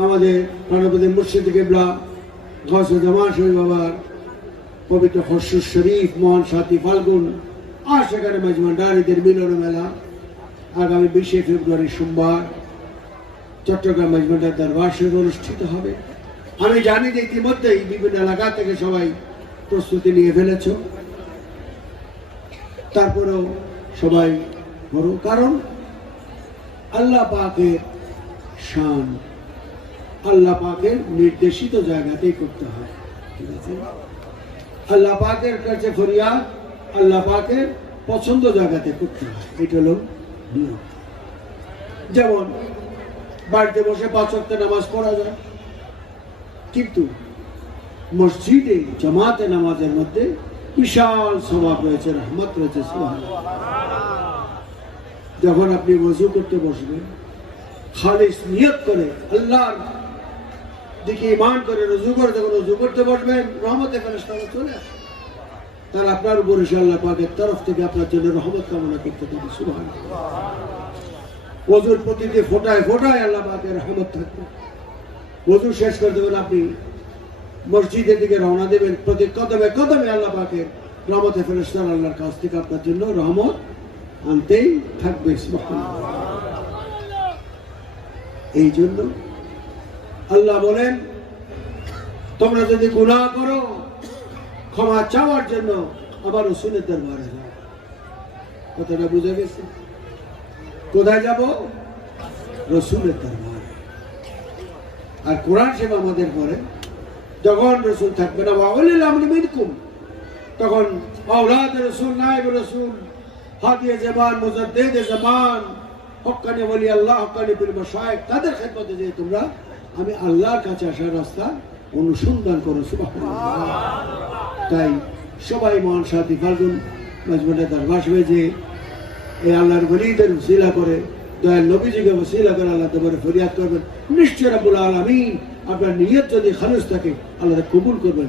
আমাদের প্রাণপতি মুর্শিদ কিবলা গৌসে জামান শরীফ বাবার পবিত্র খসরুল শরীফ মহান সাথী ফাল্গুন আর সেখানে মাঝভান্ডারীদের মিলন মেলা আগামী 20শে ফেব্রুয়ারি সোমবার চট্টগ্রাম মাঝভান্ডার দরবার শরীফ অনুষ্ঠিত হবে। আমি জানি যে ইতিমধ্যেই বিভিন্ন এলাকা থেকে সবাই প্রস্তুতি নিয়ে ফেলেছ, তারপরেও সবাই বড়, কারণ আল্লাহ পাকের শান আল্লাহ পাকের নির্দেশিত জায়গাতেই করতে হয়। ঠিক আছে, আল্লাহ পাকের কাছে ফরিয়াদ আল্লাহ পাকের পছন্দ জায়গাতে করতে হয়, এটা হলো নিয়ম। যেমন বাড়িতে বসে 5 ওয়াক্ত নামাজ পড়া যায়, কিন্তু মসজিদে জামাতে নামাজের মধ্যে বিশাল সওয়াব রয়েছে, রহমত রয়েছে। সুবহানাল্লাহ। যখন আপনি ওযু করতে বসবেন, খালিস নিয়ত করে আল্লাহর দিকে ঈমান করে ওযু করে যখন ওযু করতে বসবেন, রহমতে ফেরেশতারা চলে আসে, তারা আপনার উপর ইনশাআল্লাহ পাকের তরফ থেকে আপনার জন্য রহমত কামনা করতে থাকেন। সুবহানাল্লাহ। ওযুর প্রতিটি ফোঁটায় ফোঁটায় আল্লাহ পাকের রহমত থাকবে। ওযু শেষ করে দেবেন, আপনি মসজিদের দিকে রওনা দেবেন, প্রতি কদমে কদমে আল্লাহ পাকের রহমতে ফেরেশতারা আল্লাহর কাছ থেকে আপনার জন্য রহমত আনতেই থাকবে। সুবহানাল্লাহ। এই জন্য আল্লাহ বলেন, তোমরা যদি গুনাহ করো ক্ষমা চাওয়ার জন্য আবার রাসূলের দরবারে যাও। কথাটা বুঝে গেছে? কোথায় যাব? রাসূলের দরবারে। আর কোরআন শরীফ আমাদের পরে যখন রাসূল থাকবে না, ওয়াউলিল আমরি মিনকুম, তখন আওলাদ রাসূল, নায়েব রাসূল, হাদিয়ে জামান, মুজাদ্দিদে জামান, হক্কানি ওলি আল্লাহ, হক্কানি পীর মাশায়েখ, তাদের খেদমতে যে তোমরা আমি আল্লাহর কাছে আসার রাস্তা অনুসন্ধান করো। সুবহানাল্লাহ। তাই সবাই মহান সাথী ফাল্গুন মাঝভান্ডার দরবার শরীফে যে এই আল্লাহর ওলিদের ওসিলা করে, দয়াল নবীজিকে ওসিলা করে আল্লাহ দরবারে ফরিয়াদ করবেন, নিশ্চয় রাব্বুল আলামিন আপনার নিয়ত যদি খালিস থাকে আল্লাহ কবুল করবেন।